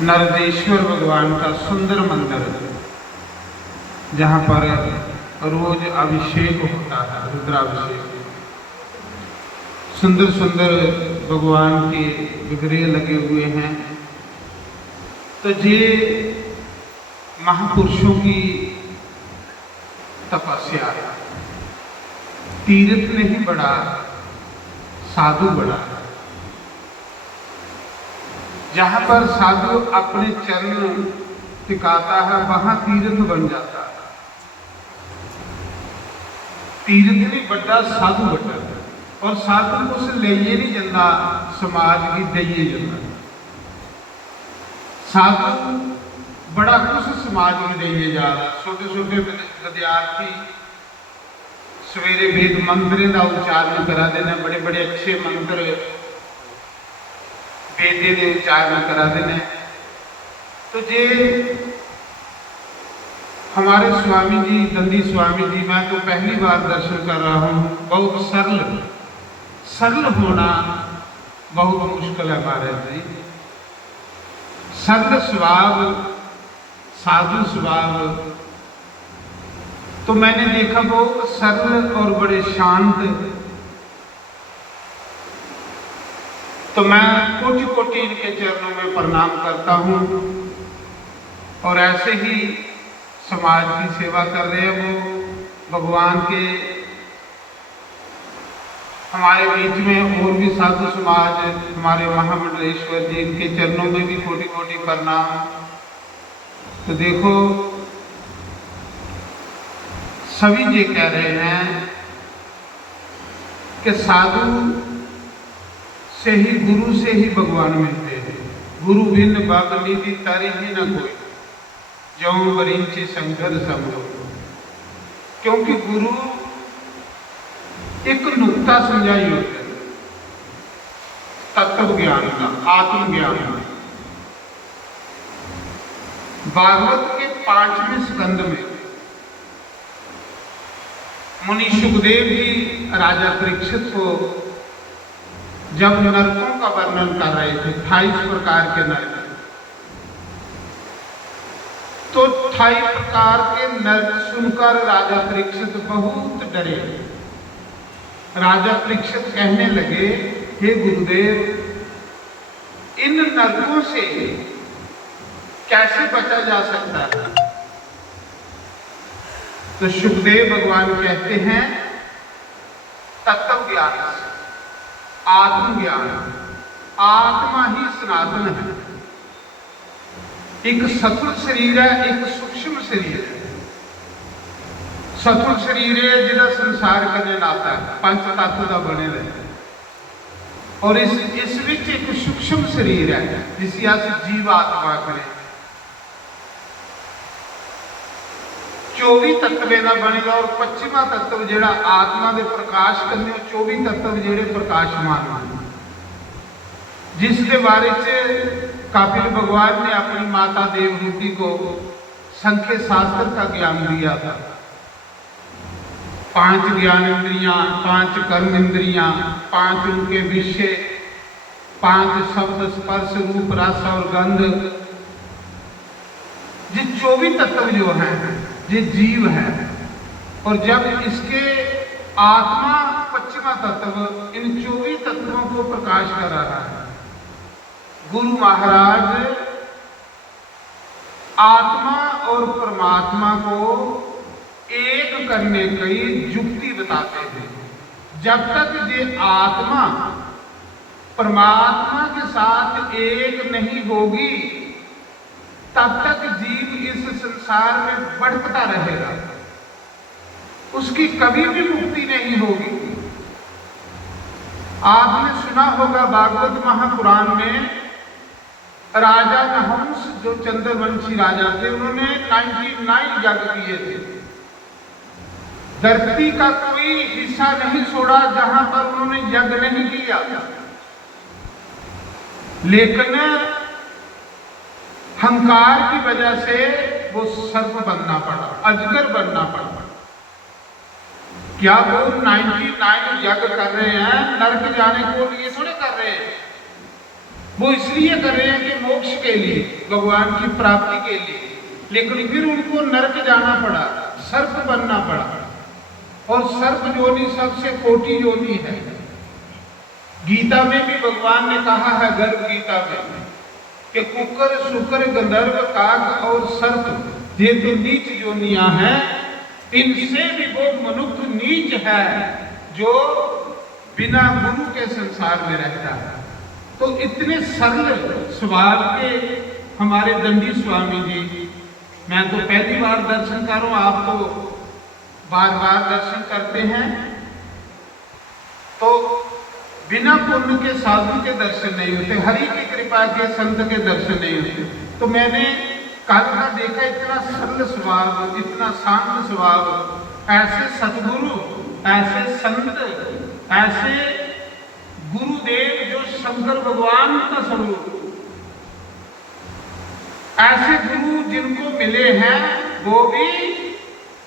नरदेश्वर भगवान का सुंदर मंदिर जहाँ पर रोज अभिषेक होता है, रुद्राभिषेक। सुंदर सुंदर भगवान के विग्रह लगे हुए हैं। तो ये महापुरुषों की तपस्या है। तीर्थ नहीं बड़ा, साधु बड़ा। जहाँ पर साधु अपने चरण टिकाता है वहां तीर्थ बन जाता है। तीर्थ भी बड़ा, साधु बड़ा। और साधु कुछ लेइए नहीं जाता, समाज की दइए जाता। साधु बड़ा कुछ समाज में दइए जा रहा। छोटे छोटे विद्यार्थी सवेरे वेद मंत्र का उच्चारण करा देना, बड़े बड़े अच्छे मंत्र वेदे के उच्चारण करा देना। तो जे हमारे स्वामी जी, दंडी स्वामी जी, मैं तो पहली बार दर्शन कर रहा हूँ। बहुत सरल होना बहुत मुश्किल है महाराज जी। सरल स्वभाव, साधु स्वभाव। तो मैंने देखा बहुत सरल और बड़े शांत। तो मैं कोटि कोटि इनके चरणों में प्रणाम करता हूँ। और ऐसे ही समाज की सेवा कर रहे हैं वो भगवान के। हमारे बीच में और भी साधु समाज, हमारे महामंडलेश्वर जी, इनके चरणों में भी कोटि कोटि प्रणाम। तो देखो सभी ये कह रहे हैं कि साधु से ही, गुरु से ही भगवान मिलते हैं। गुरु बिन बाग निधि तारी ही न कोई, जो वरिंची शंकर समझो। क्योंकि गुरु एक नुक्ता समझाई होते हैं तत्व ज्ञान का, आत्मज्ञान का। भागवत के 5वें स्कंद में मुनि सुखदेव जी राजा परीक्षित को जब नरकों का वर्णन कर रहे थे, 28 प्रकार के नरक, तो 28 प्रकार के नरक सुनकर राजा परीक्षित बहुत डरे। राजा परीक्षित कहने लगे, हे गुरुदेव, इन नरकों से कैसे बचा जा सकता है? तो सुखदेव भगवान कहते हैं, तत्व ज्ञान से, आत्मज्ञान। आत्मा ही सनातन है। एक सथुल शरीर है, एक सूक्ष्म शरीर है। सथुल शरीर है जिहड़ा संसार करने आता है, पंच तत्व का बने रहे। और इस विच एक सूक्ष्म शरीर है जिसे अस जीव आत्मा करें। 24 तत्वे का बनेगा। और 25वां तत्व जिहड़ा आत्मा के प्रकाश करने, 24 तत्व जिहड़े प्रकाशमान हैं, जिसके बारे च कपिल भगवान ने अपनी माता देवहूति को संख्य शास्त्र का ज्ञान दिया था। 5 ज्ञान इंद्रियां, 5 कर्म इंद्रियां, 5 उनके विषय, 5 शब्द, स्पर्श, रूप, रस और गंध। ये 24 तत्व जो हैं, ये जीव है। और जब इसके आत्मा 25वां तत्व इन 24 तत्वों को प्रकाश कर रहा है। गुरु महाराज आत्मा और परमात्मा को एक करने की युक्ति बताते थे। जब तक ये आत्मा परमात्मा के साथ एक नहीं होगी, तब तक जीव इस संसार में भटकता रहेगा। उसकी कभी भी मुक्ति नहीं होगी। आपने सुना होगा भागवत महापुराण में राजा नहुष, जो चंद्रवंशी राजा थे, उन्होंने 99 यज्ञ किए थे। धरती का कोई हिस्सा नहीं छोड़ा जहां पर उन्होंने यज्ञ नहीं किया। लेकिन हंकार की वजह से वो सर्प बनना पड़ा, अजगर बनना पड़ा। क्या वो 99 यज्ञ कर रहे हैं नरक जाने को लिए थोड़े कर रहे हैं। वो इसलिए कर रहे हैं कि मोक्ष के लिए, भगवान की प्राप्ति के लिए, लेकिन फिर उनको नरक जाना पड़ा, सर्प बनना पड़ा। और सर्प योनि सबसे कोटि योनि है। गीता में भी भगवान ने कहा है, गर्भ गीता में, कि कुकर, शुकर, गंधर्व, काग और सर्प ये तो नीच योनियां हैं, इनसे भी वो मनुष्य नीच है जो बिना गुरु के संसार में रहता है। तो इतने सरल स्वभाव के हमारे दंडी स्वामी जी, मैं तो पहली बार दर्शन कर रहा हूं, आप तो बार बार दर्शन करते हैं। तो बिना पुण्य के साधु के दर्शन नहीं होते, हरि की कृपा के संत के दर्शन नहीं होते। तो मैंने कल का देखा, इतना सरल स्वभाव, इतना शांत स्वभाव, ऐसे सतगुरु, ऐसे संत, ऐसे गुरुदेव जो शंकर भगवान का स्वरूप, ऐसे गुरु जिनको मिले हैं वो भी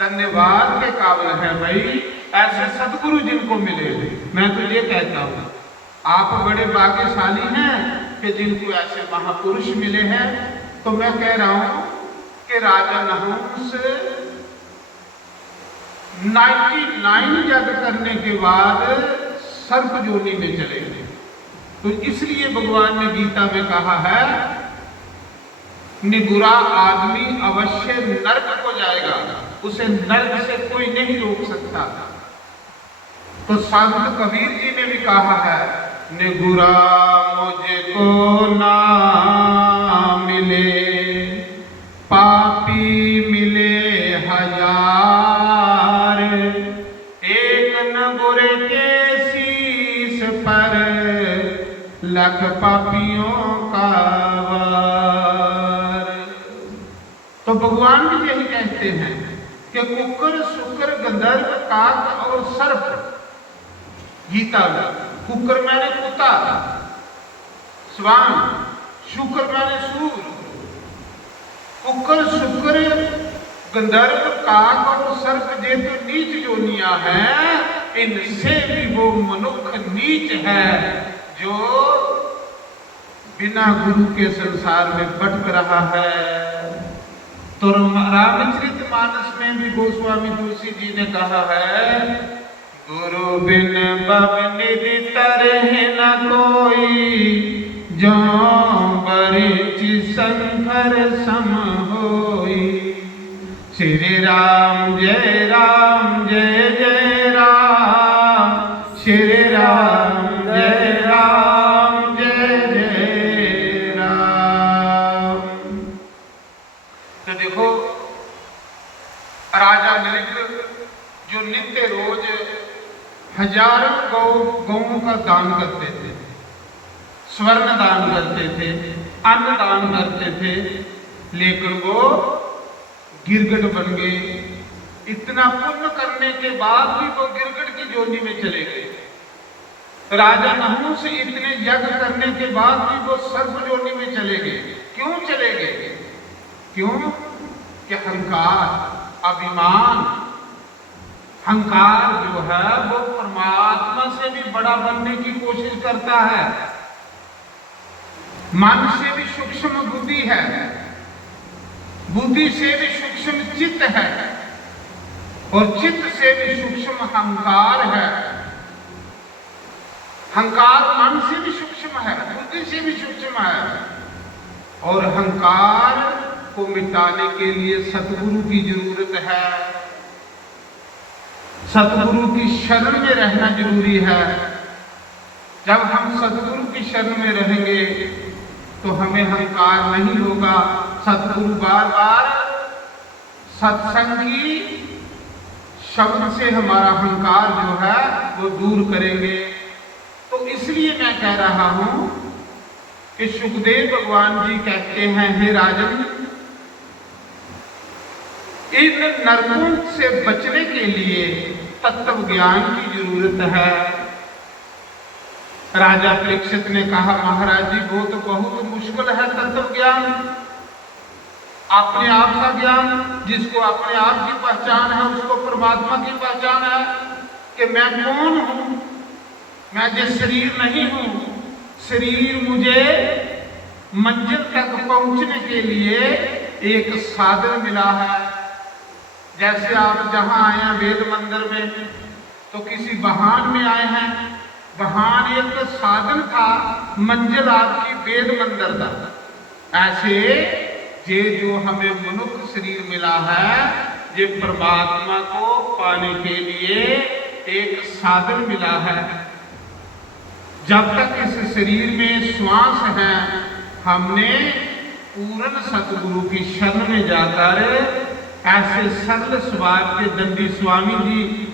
धन्यवाद के काबिल है भाई। ऐसे सदगुरु जिनको मिले, मैं तो ये कहता हूं आप बड़े भाग्यशाली हैं कि जिनको ऐसे महापुरुष मिले हैं। तो मैं कह रहा हूं कि राजा नहुस 99 यज्ञ करने के बाद सर्प योनि में चले गए। तो इसलिए भगवान ने गीता में कहा है, निगुरा आदमी अवश्य नरक को जाएगा, उसे नरक से कोई नहीं रोक सकता। तो संत कबीर जी ने भी कहा है, निगुरा मुझको ना मिले, पापी मिले हजार, एक नगुरे के शीश पर लख पापियों का वार। तो भगवान भी यही कहते हैं कि कुकर, शुकर, गंधर्व, काक और सर्प, गीता में कुकर मैंने कुत्ता, स्वान, शुकर मैंने सूर, कुकर, शुकर, गंधर्व, काक और सर्प ये तो नीच योनियां हैं, इनसे भी वो मनुष्य नीच है जो बिना गुरु के संसार में भटक रहा है। तो रामचरित मानस में भी गोस्वामी तुलसी जी ने कहा है, गुरु बिन बवनिधि तरहि न कोई, जो बरिचि शंकर सम होई। श्री राम जय राम जय जय राम, श्री राम जय राम जय जय राम। तो देखो, राजा नरेंद्र जो नित्य रोज हजारों गौओं का दान करते थे, स्वर्ण दान करते थे, अन्न दान करते थे, लेकिन वो गिरगिट बन गए। इतना पुण्य करने के बाद भी वो गिरगिट की योनि में चले गए। राजा नहुस से इतने यज्ञ करने के बाद भी वो सर्प योनि में चले गए। क्यों चले गए? क्यों कि अहंकार, अभिमान, अहंकार जो है वो परमात्मा से भी बड़ा बनने की कोशिश करता है। मन से भी सूक्ष्म बुद्धि है, बुद्धि से भी सूक्ष्म चित्त है, और चित्त से भी सूक्ष्म अहंकार है। अहंकार मन से भी सूक्ष्म है, बुद्धि से भी सूक्ष्म है। और अहंकार को मिटाने के लिए सतगुरु की जरूरत है, सतगुरु की शरण में रहना जरूरी है। जब हम सतगुरु की शरण में रहेंगे तो हमें अहंकार नहीं होगा। सतगुरु बार बार सत्संगी शब्द से हमारा अहंकार जो है वो दूर करेंगे। तो इसलिए मैं कह रहा हूं कि सुखदेव भगवान जी कहते हैं, हे राजन, इन नरकों से बचने के लिए तत्व ज्ञान की जरूरत है। राजा परीक्षित ने कहा, महाराज जी वो तो बहुत मुश्किल है तत्व ज्ञान, अपने आप का ज्ञान। जिसको अपने आप की पहचान है उसको परमात्मा की पहचान है कि मैं कौन हूं, मैं जिस शरीर नहीं हूं। शरीर मुझे मंजिल तक पहुंचने के लिए एक साधन मिला है। जैसे आप जहां आए हैं वेद मंदिर में, तो किसी वाहन में आए हैं, वाहन एक साधन था, मंजिल आपकी वेद मंदिर था। ऐसे ये जो हमें मनुष्य शरीर मिला है, ये परमात्मा को पाने के लिए एक साधन मिला है। जब तक इस शरीर में श्वास है, हमने पूर्ण सतगुरु की शरण में जाकर ऐसे सरल स्वभाव के दंडी स्वामी जी